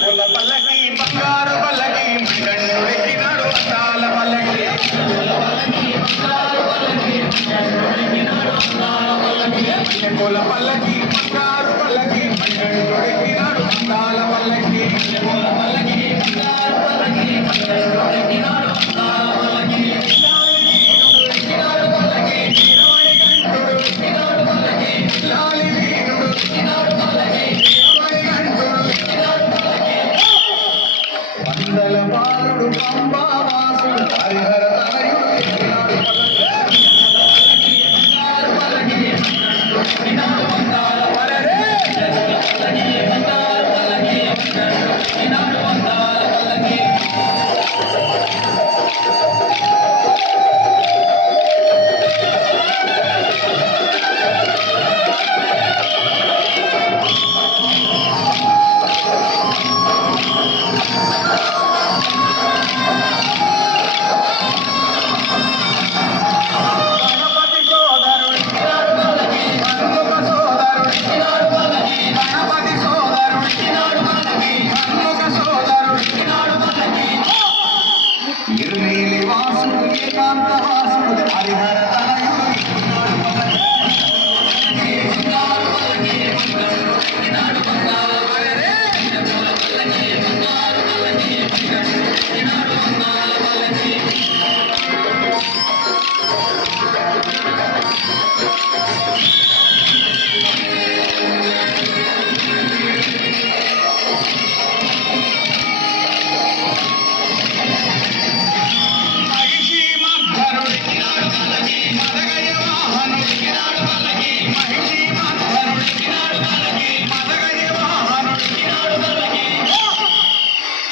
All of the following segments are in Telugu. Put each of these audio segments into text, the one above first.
పూల పల్లకి బంగారు పల్లకి మంగళుడెక్కినాడు అందాల పల్లకి పూల పల్లకి బంగారు పల్లకి మంగళుడెక్కినాడు అందాల పల్లకి ఎక్కినాడు పల్లకి రాణి గంటుడు ఎక్కినాడు పల్లకి లాలి వీరుడు ఎక్కినాడు పల్లకి రాణి గంటుడు ఎక్కినాడు పల్లకి వందల బాలుడు పంబా వాసుడు హరిహర తనయుడు ఎక్కినాడు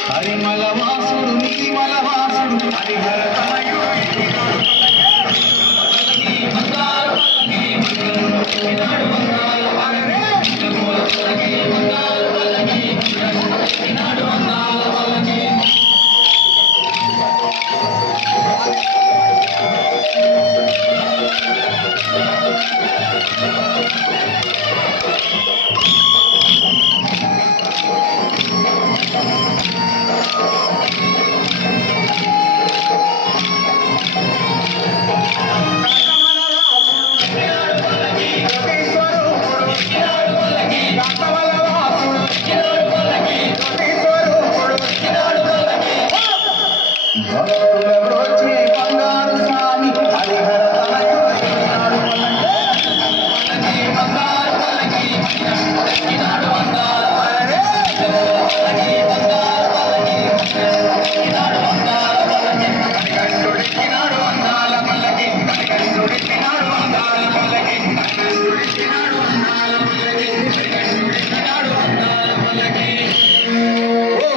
హరిమల వాసుడు నీలిమల వాసుడు హరిహర